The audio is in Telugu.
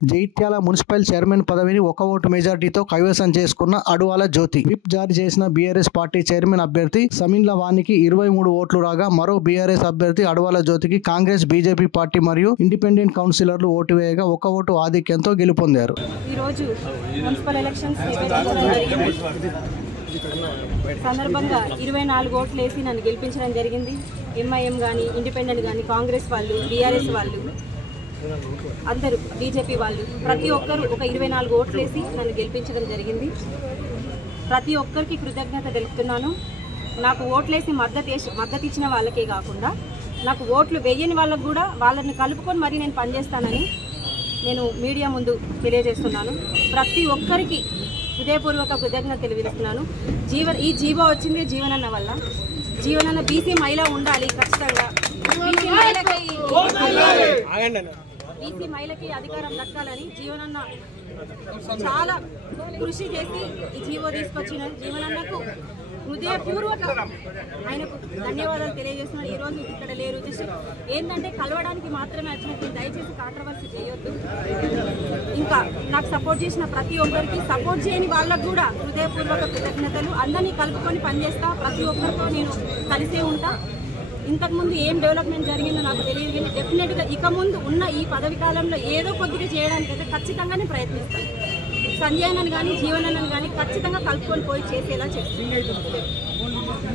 జగిత్యాల మున్సిపల్ చైర్మన్ పదవిని ఒక ఓటు మెజార్టీతో కైవసం చేసుకున్న అడువాల జ్యోతి. విప్ జారీ చేసిన బీఆర్ఎస్ పార్టీ చైర్మన్ అభ్యర్థి సమీన్ల వానికి 23 ఓట్లు రాగా మరో బీఆర్ఎస్ అభ్యర్థి అడువాల జ్యోతికి కాంగ్రెస్, బీజేపీ పార్టీ మరియు ఇండిపెండెంట్ కౌన్సిలర్లు ఓటు వేయగా ఒక ఓటు ఆధిక్యంతో గెలుపొందారు. ఈరోజు మున్సిపల్ ఎలక్షన్స్ సందర్భంగా 24 ఓట్లు వేసి నన్ను గెలిపించడం జరిగింది. ఎంఐఎం కానీ, ఇండిపెండెంట్ కానీ, కాంగ్రెస్ వాళ్ళు, బీఆర్ఎస్ వాళ్ళు, అందరూ బీజేపీ వాళ్ళు ప్రతి ఒక్కరు ఒక 24 ఓట్లు వేసి నన్ను గెలిపించడం జరిగింది. ప్రతి ఒక్కరికి కృతజ్ఞత తెలుపుతున్నాను. నాకు ఓట్లేసి మద్దతు ఇచ్చిన వాళ్ళకే కాకుండా నాకు ఓట్లు వేయని వాళ్ళకు కూడా వాళ్ళని కలుపుకొని మరీ నేను పనిచేస్తానని నేను మీడియా ముందు తెలియజేస్తున్నాను. ప్రతి ఒక్కరికి హృదయపూర్వక కృతజ్ఞత తెలియజేస్తున్నాను. ఈ జీవో వచ్చింది జీవనన్న వల్ల. జీవనన్న బీసీ మహిళ ఉండాలి ఖచ్చితంగా. బీసీ మహిళకి అధికారం దక్కాలని జీవనన్న చాలా కృషి చేసి ఈ జీవో తీసుకొచ్చిన జీవనన్నకు హృదయపూర్వక ఆయనకు ధన్యవాదాలు తెలియజేస్తున్నాను. ఈరోజు ఇక్కడ లేరు, జస్ట్ ఏంటంటే కలవడానికి మాత్రమే వచ్చినట్టు. దయచేసి కాంట్రవర్సీ చేయొద్దు. ఇంకా నాకు సపోర్ట్ చేసిన ప్రతి ఒక్కరికి, సపోర్ట్ చేయని వాళ్ళకు కూడా హృదయపూర్వక కృతజ్ఞతలు. అందరినీ కలుపుకొని పనిచేస్తా, ప్రతి ఒక్కరితో నేను కలిసే ఉంటా. ఇంతకుముందు ఏం డెవలప్మెంట్ జరిగిందో నాకు తెలియదు, కానీ డెఫినెట్గా ఇక ముందు ఉన్న ఈ పదవి కాలంలో ఏదో కొద్దిగా చేయడానికి అయితే ఖచ్చితంగానే ప్రయత్నిస్తాను. సంజయ్ అన్నని కానీ, జీవనన్నని కానీ ఖచ్చితంగా కలుపుకొని పోయి చేసేలా చేస్తాను.